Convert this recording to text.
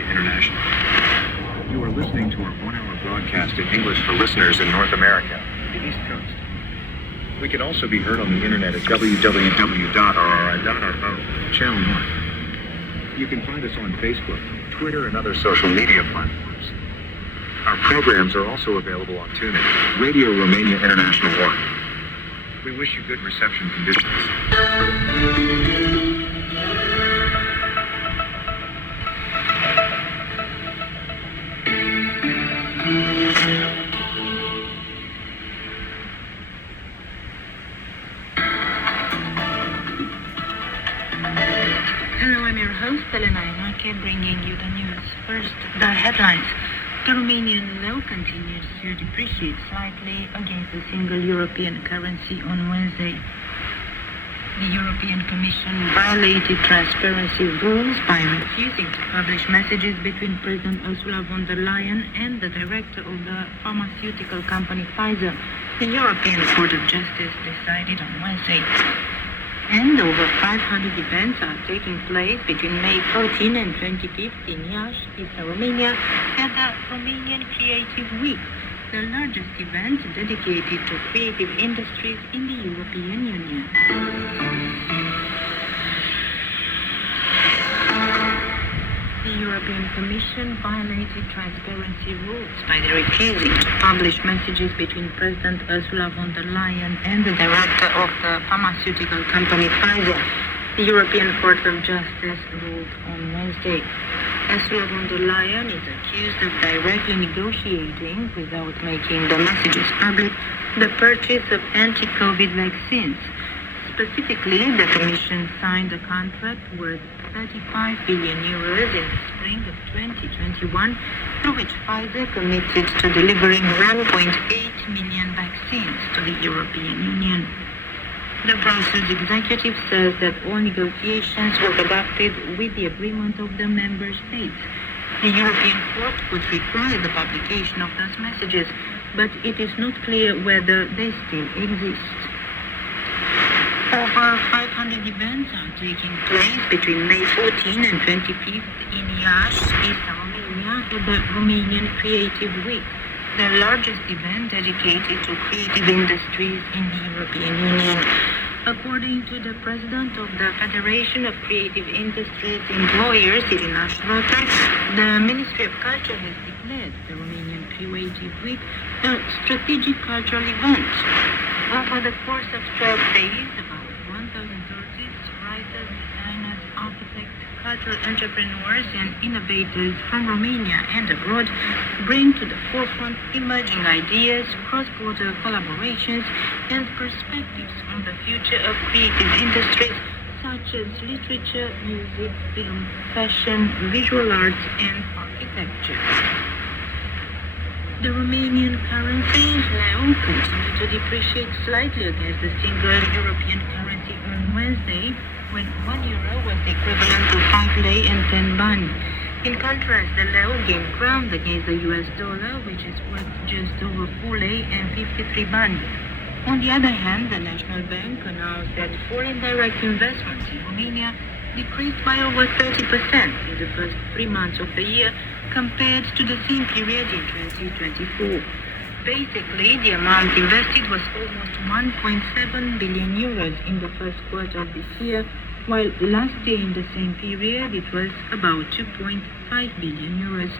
Media International. You are listening to our one-hour broadcast in English for listeners in North America, the East Coast. We can also be heard on the internet at www.rri.ro, Channel 1. You can find us on Facebook, Twitter, and other social media platforms. Our programs are also available on TuneIn, Radio Romania International 1. We wish you good reception conditions. Hello, I'm your host, Elena Inake, bringing you the news. First, the headlines. The Romanian leu continues to depreciate slightly against the single European currency on Wednesday. The European Commission violated transparency rules by refusing to publish messages between President Ursula von der Leyen and the director of the pharmaceutical company Pfizer. The European Court of Justice decided on Wednesday. And over 500 events are taking place between May 14 and 25th in Iași, Eastern Romania, at the Romanian Creative Week, the largest event dedicated to creative industries in the European Union. The European Commission violated transparency rules by refusing to publish messages between President Ursula von der Leyen and the director of the pharmaceutical company Pfizer. The European Court of Justice ruled on Wednesday. Ursula von der Leyen is accused of directly negotiating, without making the messages public, the purchase of anti-COVID vaccines. Specifically, the Commission signed a contract worth 35 billion euros in the spring of 2021, through which Pfizer committed to delivering 1.8 million vaccines to the European Union. The Brussels executive says that all negotiations were conducted with the agreement of the member states. The European Court could require the publication of those messages, but it is not clear whether they still exist. Over 500 events are taking place between May 14 and 25th in Iași, Eastern Romania, at the Romanian Creative Week, the largest event dedicated to creative industries in the European Union. According to the president of the Federation of Creative Industries Employers, Irina Schroter, the Ministry of Culture has declared the Romanian Creative Week a strategic cultural event. Over the course of 12 days, about 1,000 artists, writers, designers, architects, cultural entrepreneurs and innovators from Romania and abroad bring to the forefront emerging ideas, cross-border collaborations and perspectives on the future of creative industries such as literature, music, film, fashion, visual arts and architecture. The Romanian currency, leu, continued to depreciate slightly against the single European currency on Wednesday, when €1 was equivalent to 5 lei and 10 bani. In contrast, the leu gained ground against the US dollar, which is worth just over 4 lei and 53 bani. On the other hand, the National Bank announced that foreign direct investments in Romania decreased by over 30% in the first 3 months of the year compared to the same period in 2024. Basically, the amount invested was almost 1.7 billion euros in the first quarter of this year, while last year in the same period it was about 2.5 billion euros.